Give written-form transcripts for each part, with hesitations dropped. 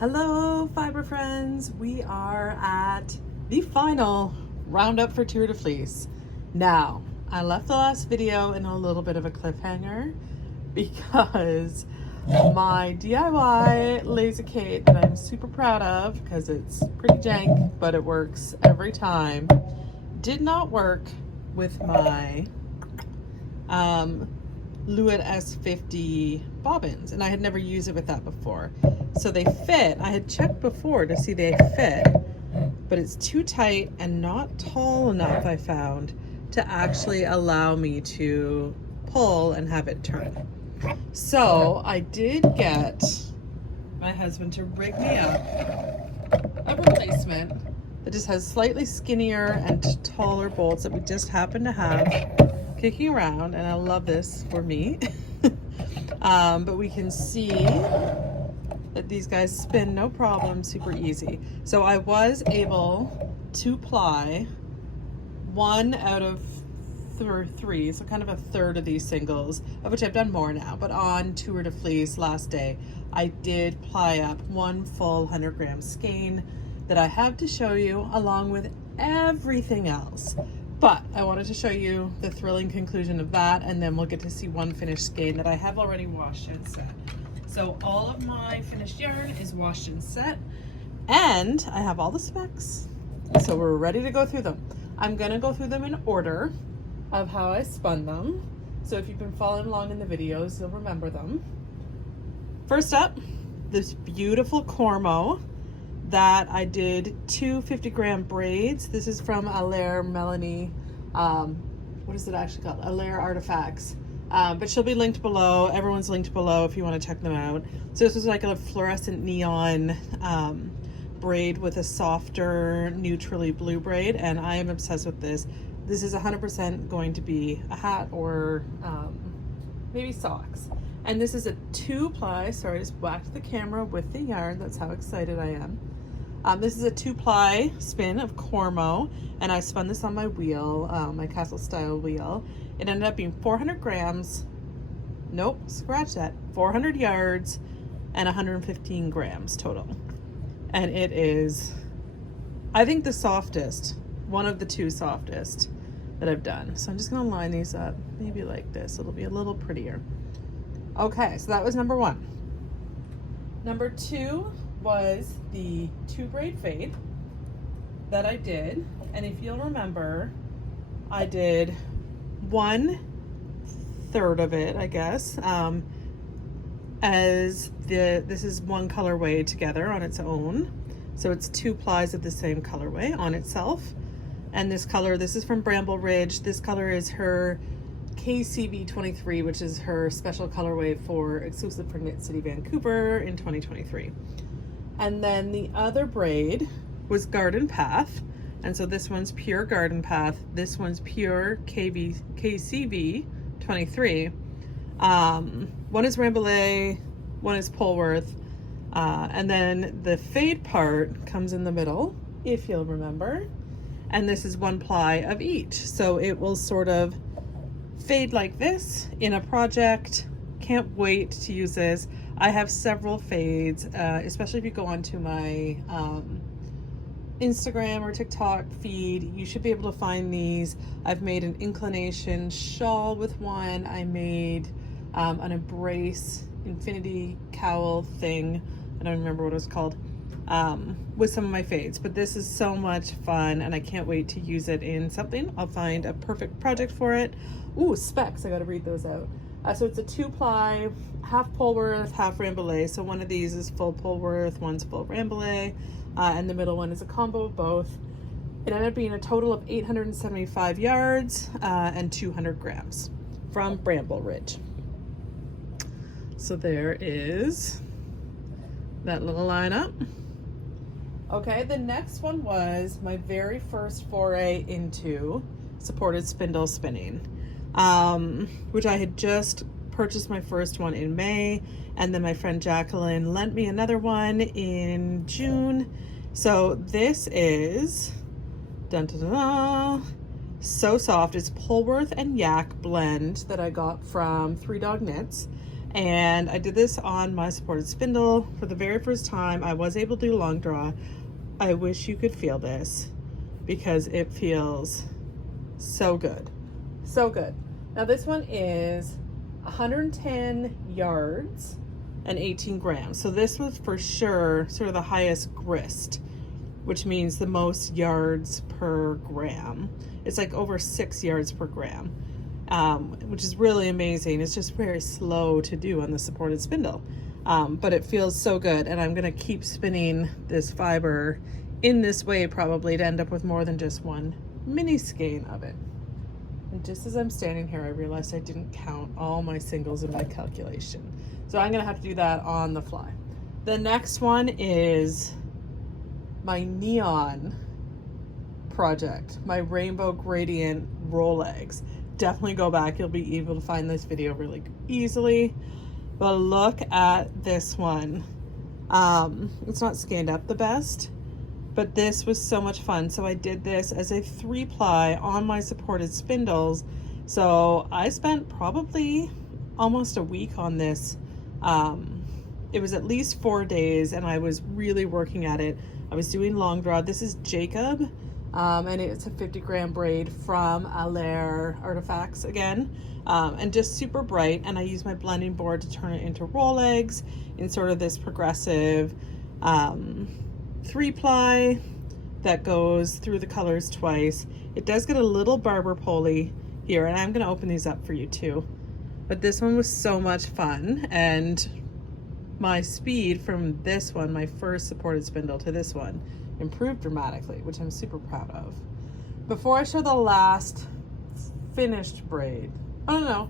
Hello fiber friends, we are at the final roundup for Tour de Fleece. Now, I left the last video in a little bit of a cliffhanger because my DIY lazy Kate that I'm super proud of because it's pretty jank but it works every time did not work with my Plied S50 bobbins, and I had never used it with that before. So they fit. I had checked before to see they fit, but it's too tight and not tall enough, I found, to actually allow me to pull and have it turn. So I did get my husband to rig me up a replacement that just has slightly skinnier and taller bolts that we just happen to have kicking around, and I love this for me. But we can see that these guys spin no problem, super easy. So I was able to ply 1 out of 3, so kind of a third of these singles, of which I've done more now, but on Tour de Fleece last day, I did ply up 1 full 100 gram skein that I have to show you along with everything else. But I wanted to show you the thrilling conclusion of that, and then we'll get to see one finished skein that I have already washed and set. So all of my finished yarn is washed and set, and I have all the specs. So we're ready to go through them. I'm gonna go through them in order of how I spun them. So if you've been following along in the videos, you'll remember them. First up, this beautiful Cormo that I did 2 50-gram braids. This is from A Lair Melanie, what is it actually called? A Lair Artifacts. But she'll be linked below. Everyone's linked below if you want to check them out. So this was like a fluorescent neon braid with a softer neutrally blue braid, and I am obsessed with this. This is 100% going to be a hat or maybe socks. And this is a 2-ply, sorry, I just whacked the camera with the yarn. That's how excited I am. This is a 2-ply spin of Cormo, and I spun this on my wheel, my castle style wheel. It ended up being 400 grams, nope, scratch that, 400 yards and 115 grams total. And it is, I think, the softest, one of the 2 softest that I've done. So I'm just gonna line these up, maybe like this, it'll be a little prettier. Okay, so that was number 1. Number 2 was the 2 braid fade that I did, and if you'll remember, I did 1/3 of it, I guess, as this is one colorway together on its own, so it's 2 plies of the same colorway on itself. And this color, this is from Bramble Ridge. This color is her KCV23, which is her special colorway for exclusive for Knit City Vancouver in 2023. And then the other braid was Garden Path. And so this one's pure Garden Path. This one's pure KCV23. One is Rambouillet, one is Polwarth. And then the fade part comes in the middle, if you'll remember. And this is 1 ply of each. So it will sort of fade like this in a project. Can't wait to use this. I have several fades, especially if you go onto my Instagram or TikTok feed, you should be able to find these. I've made an inclination shawl with one. I made an embrace infinity cowl thing. I don't remember what it was called, with some of my fades, but this is so much fun and I can't wait to use it in something. I'll find a perfect project for it. Ooh, specs, I gotta read those out. So it's a 2-ply, half Polwarth, half Rambouillet. So one of these is full Polwarth, one's full Rambouillet, and the middle one is a combo of both. It ended up being a total of 875 yards and 200 grams from Bramble Ridge. So there is that little lineup. Okay, the next one was my very first foray into supported spindle spinning, which I had just purchased my first one in May, and then my friend Jacqueline lent me another one in June. So this is dun, dun, dun, dun, so soft. It's Polwarth and Yak blend that I got from 3 Dog Knits, And I did this on my supported spindle for the very first time. I was able to do long draw. I wish you could feel this because it feels so good. So good. Now this one is 110 yards and 18 grams. So this was for sure sort of the highest grist, which means the most yards per gram. It's like over 6 yards per gram, which is really amazing. It's just very slow to do on the supported spindle, but it feels so good. And I'm gonna keep spinning this fiber in this way probably to end up with more than just one mini skein of it. And just as I'm standing here, I realized I didn't count all my singles in my calculation. So I'm gonna have to do that on the fly. The next one is my neon project, my rainbow gradient rolags. Definitely go back, you'll be able to find this video really easily. But look at this one. It's not scanned up the best, but this was so much fun. So I did this as a 3-ply on my supported spindles. So I spent probably almost a week on this. It was at least 4 days and I was really working at it. I was doing long draw. This is Jacob, and it's a 50-gram braid from A Lair Artifacts again, and just super bright. And I use my blending board to turn it into rolags in sort of this progressive 3-ply that goes through the colors twice. It does get a little barber pulley here, and I'm going to open these up for you too. But this one was so much fun, and my speed from this one, my first supported spindle, to this one improved dramatically, which I'm super proud of. Before I show the last finished braid, oh no,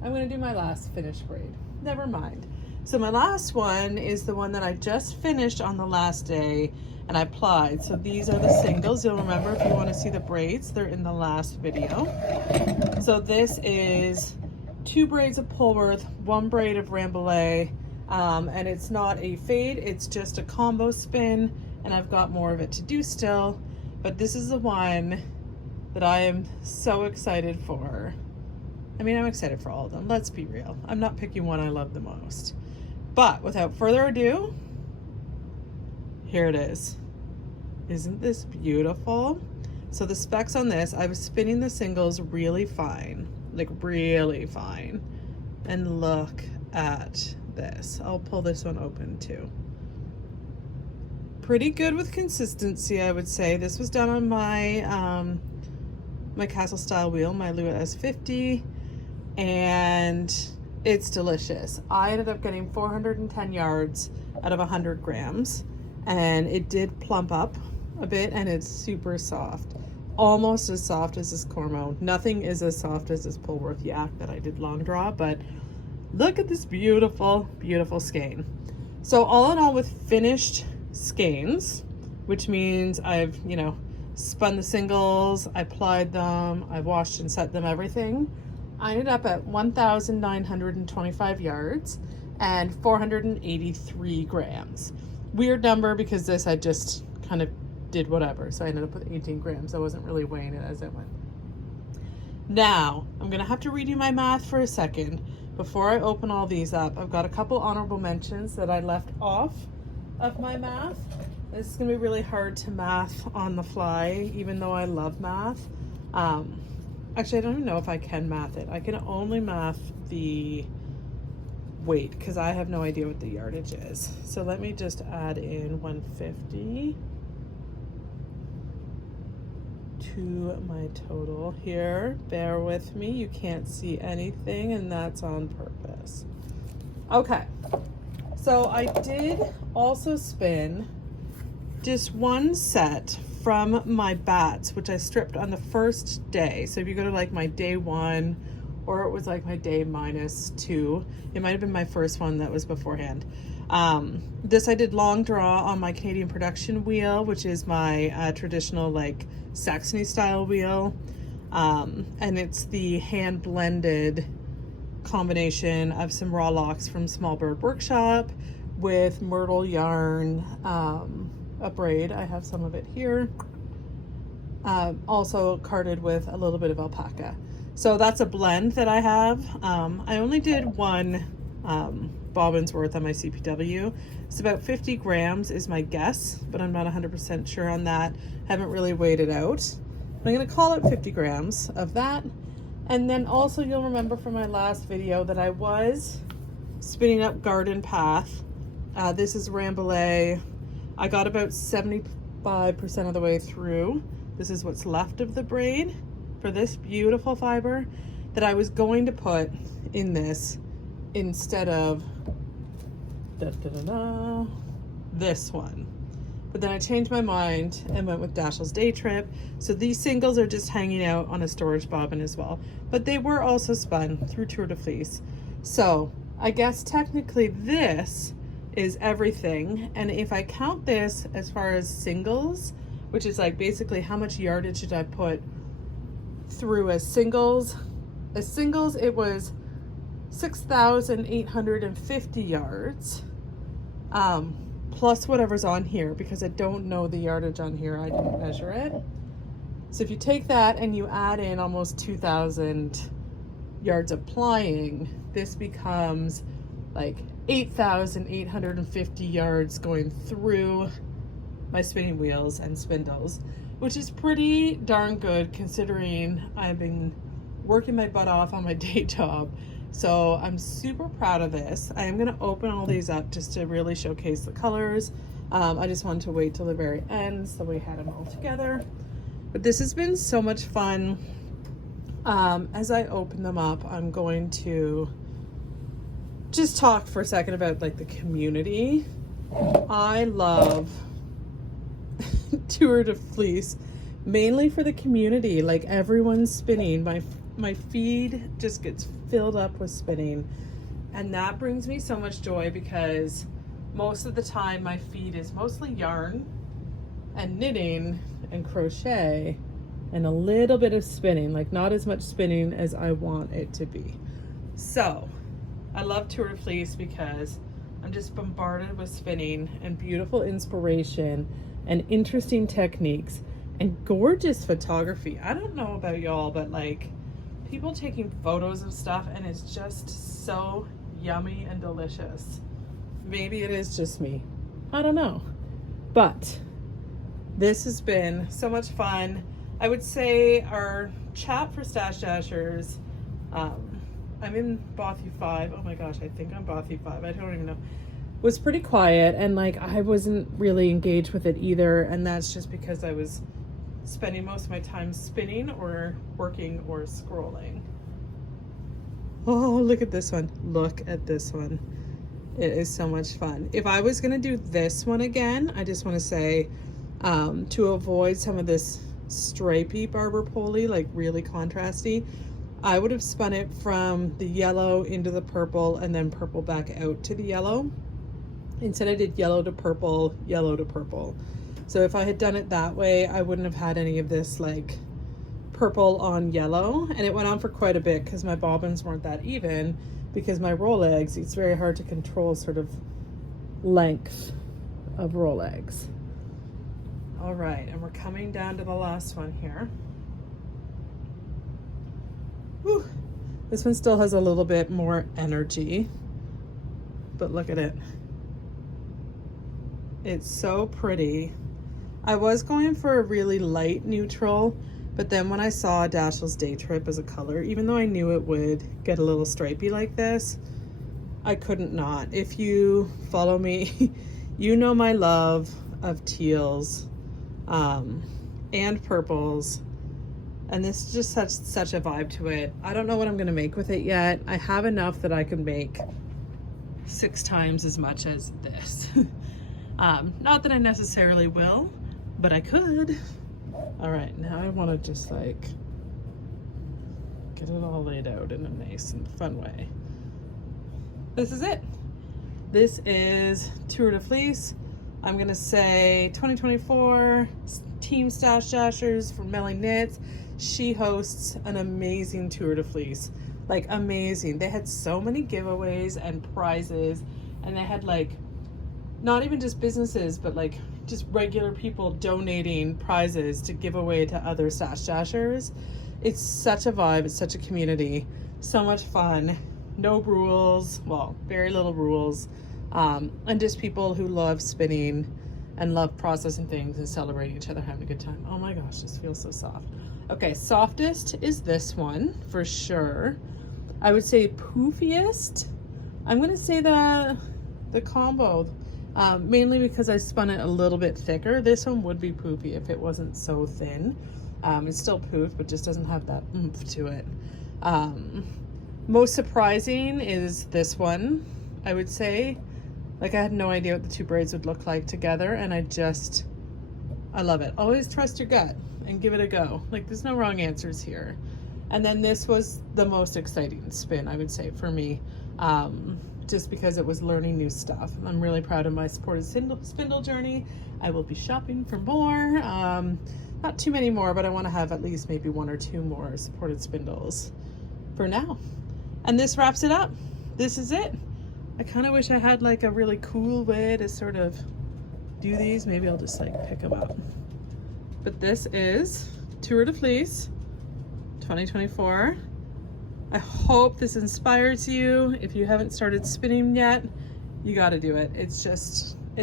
I'm going to do my last finished braid. Never mind. So my last one is the one that I just finished on the last day and I plied. So these are the singles. You'll remember if you want to see the braids, they're in the last video. So this is 2 braids of Polwarth, 1 braid of Rambouillet, and it's not a fade, it's just a combo spin, and I've got more of it to do still. But this is the one that I am so excited for. I mean, I'm excited for all of them, let's be real. I'm not picking one I love the most. But without further ado, here it is. Isn't this beautiful? So the specs on this, I was spinning the singles really fine, like really fine. And look at this. I'll pull this one open too. Pretty good with consistency, I would say. This was done on my my castle style wheel, my Lewitt S50, and it's delicious. I ended up getting 410 yards out of 100 grams, and it did plump up a bit, and it's super soft. Almost as soft as this Cormo. Nothing is as soft as this Polwarth yak that I did long draw, but look at this beautiful, beautiful skein. So all in all, with finished skeins, which means I've, you know, spun the singles, I plied them, I washed and set them, everything, I ended up at 1,925 yards and 483 grams. Weird number because this I just kind of did whatever, so I ended up with 18 grams. I wasn't really weighing it as it went. Now I'm gonna have to read you my math for a second before I open all these up. I've got a couple honorable mentions that I left off of my math. This is gonna be really hard to math on the fly, even though I love math. Actually, I don't even know if I can math it. I can only math the weight because I have no idea what the yardage is. So let me just add in 150 to my total here. Bear with me, you can't see anything, and that's on purpose. Okay, so I did also spin just one set from my bats, which I stripped on the first day. So if you go to like my day 1, or it was like my day -2, it might have been my first one that was beforehand. This I did long draw on my Canadian production wheel, which is my traditional like Saxony style wheel, and it's the hand blended combination of some raw locks from Small Bird Workshop with myrtle yarn, a braid. I have some of it here, also carded with a little bit of alpaca. So that's a blend that I have. I only did one bobbins worth on my CPW. It's about 50 grams is my guess, but I'm not 100% sure on that. Haven't really weighed it out. I'm gonna call it 50 grams of that. And then also you'll remember from my last video that I was spinning up Garden Path. This is Rambouillet. I got about 75% of the way through. This is what's left of the braid for this beautiful fiber that I was going to put in this instead of this one. But then I changed my mind and went with Dashiell's Day Trip. So these singles are just hanging out on a storage bobbin as well. But they were also spun through Tour de Fleece. So I guess technically this is everything. And if I count this as far as singles, which is like basically how much yardage did I put through as singles? As singles, it was 6,850 yards. Plus whatever's on here, because I don't know the yardage on here, I didn't measure it. So if you take that and you add in almost 2,000 yards of plying, this becomes like 8,850 yards going through my spinning wheels and spindles, which is pretty darn good considering I've been working my butt off on my day job. So I'm super proud of this. I am gonna open all these up just to really showcase the colors. I just wanted to wait till the very end so we had them all together. But this has been so much fun. As I open them up, I'm going to just talk for a second about like the community. I love Tour de Fleece mainly for the community. Like everyone's spinning. My feed just gets filled up with spinning, and that brings me so much joy because most of the time my feed is mostly yarn and knitting and crochet and a little bit of spinning, like not as much spinning as I want it to be. So I love Tour de Fleece because I'm just bombarded with spinning and beautiful inspiration and interesting techniques and gorgeous photography. I don't know about y'all, but like people taking photos of stuff and it's just so yummy and delicious. Maybe it is just me. I don't know. But this has been so much fun. I would say our chat for Stashdashers, I'm in Bothy 5. Oh my gosh, I think I'm Bothy 5. I don't even know. Was pretty quiet and like I wasn't really engaged with it either, and that's just because I was spending most of my time spinning or working or scrolling. Oh, look at this one. Look at this one. It is so much fun. If I was gonna do this one again, I just want to say to avoid some of this stripy barber polly, like really contrasty, I would have spun it from the yellow into the purple and then purple back out to the yellow. Instead I did yellow to purple, yellow to purple. So if I had done it that way, I wouldn't have had any of this like purple on yellow. And it went on for quite a bit because my bobbins weren't that even, because my rolags, it's very hard to control sort of length of rolags. All right, and we're coming down to the last one here. Whew. This one still has a little bit more energy, but look at it. It's so pretty. I was going for a really light neutral, but then when I saw Dashiell's Day Trip as a color, even though I knew it would get a little stripy like this, I couldn't not. If you follow me, you know my love of teals and purples, and this is just such a vibe to it. I don't know what I'm gonna make with it yet. I have enough that I can make 6 times as much as this. Not that I necessarily will, but I could. All right, now I want to just like get it all laid out in a nice and fun way. This is it. This is Tour de Fleece. I'm gonna say 2024 Team Stashdashers for Melly Knits. She hosts an amazing Tour de Fleece, like amazing. They had so many giveaways and prizes, and they had like not even just businesses, but like just regular people donating prizes to give away to other Stashdashers. It's such a vibe. It's such a community. So much fun. no rules, well, very little rules, and just people who love spinning and love processing things and celebrating each other, having a good time. Oh my gosh, this feels so soft. Okay, softest is this one for sure. I would say poofiest, I'm gonna say the combo, mainly because I spun it a little bit thicker. This one would be poofy if it wasn't so thin. It's still poof, but just doesn't have that oomph to it. Most surprising is this one, I would say. Like, I had no idea what the two braids would look like together, and I love it. Always trust your gut and give it a go. Like, there's no wrong answers here. And then this was the most exciting spin, I would say, for me, just because it was learning new stuff. I'm really proud of my supported spindle journey. I will be shopping for more. Not too many more, but I want to have at least maybe 1 or 2 more supported spindles for now. And this wraps it up. This is it. I kind of wish I had like a really cool way to sort of do these. Maybe I'll just like pick them up. But this is Tour de Fleece 2024. I hope this inspires you. If you haven't started spinning yet, you got to do it. It's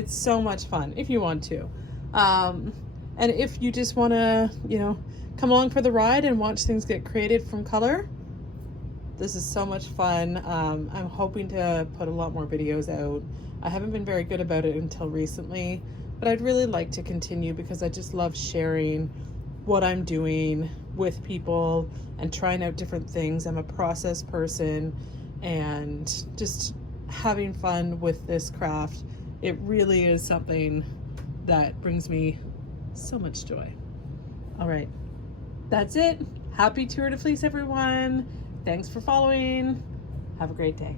so much fun if you want to. And if you just want to, you know, come along for the ride and watch things get created from color, this is so much fun. I'm hoping to put a lot more videos out. I haven't been very good about it until recently, but I'd really like to continue because I just love sharing what I'm doing with people and trying out different things. I'm a process person, and just having fun with this craft. It really is something that brings me so much joy. All right, that's it. Happy Tour de Fleece, everyone. Thanks for following. Have a great day.